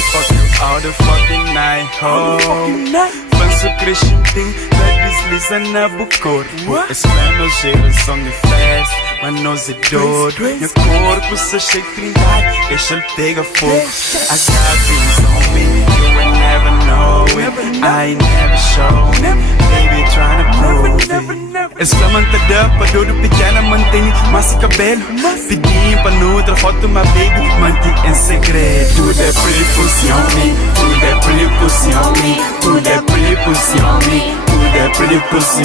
fuck you all the fucking night. Fanço crescentinho, ladies lisa na bucorpo. Estrangeiro são de festa, mas nós é doido. Meu corpo se cheio de trindade, deixa ele pegar fogo. I got things on me, you will never know it. I ain't never show it, baby tryna prove it. Exclamando para tudo pequena, mantém massa e cabelo. Pedi para outra foto, my baby, mantém em segredo. Tudo é pretty on me, tudo é pretty on me, tudo é pretty on me, tudo é pretty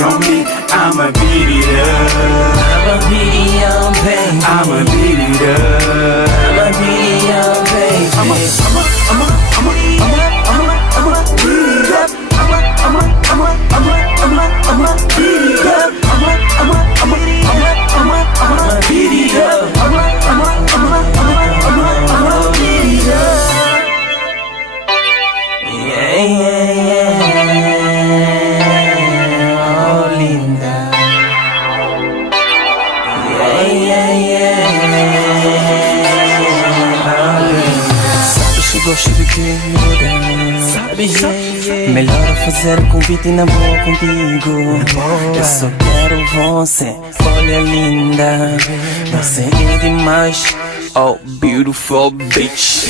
on me. I'ma beat it up, I'ma beat it up, baby. I'ma beat it up, I'ma beat it up, baby. I'ma beat it up, I'ma beat it up, I'ma beat it up, yeah, yeah, yeah. Oh, linda. Yeah, yeah, yeah. Oh, linda. Sabes que gosto de te mudar. Sabes, yeah, yeah. Melhor fazer um convite na boa contigo. Eu só quero você. Olha, linda. Você é demais. Oh, beautiful bitch.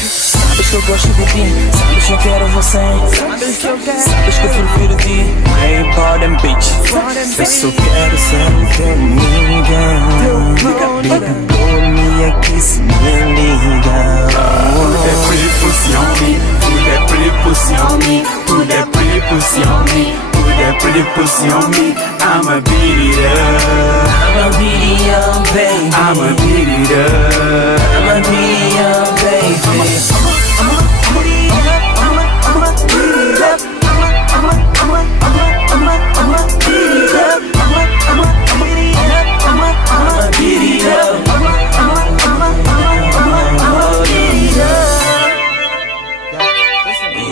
Sabes que eu gosto de ti, sabes que eu quero você. Sabes que eu prefiro ti, hey bottom bitch. Eu só quero ser o teu nigga. Baby, blow me a kiss, me liga. Tudo é pretty pussy on me, tudo é pretty pussy on me, tudo é pretty pussy on me, tudo é pretty pussy on me. I'ma beat it up, I'ma beat it up, baby. I'ma beat it up, I'ma beat it up, baby.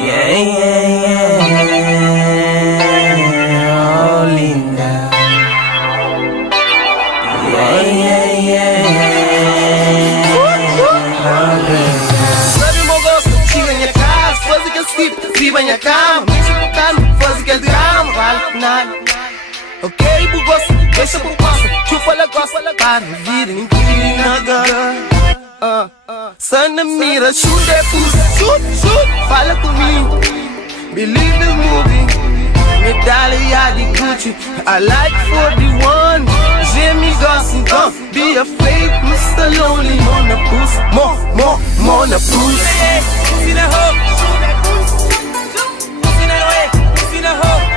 Yeah, yeah, yeah. Oh, linda. Yeah, yeah, yeah. Oh, linda. Sabe o meu gosto? Chega em minha casa, faz aquele skip, viva em minha cama. Mexe com calma, faz aquele drama, vale nada. Ok, bugosto, deixa por passa, chupa a gosta, para vir em nada. Sana mira, shoot that pussy, shoot, fala comigo. Believe this movie, medalha de Gucci. I like 41, Jimmy gosta, então be afraid, Mr. Lonely. More na pussy, more na pussy. See that hoe, see that hoe.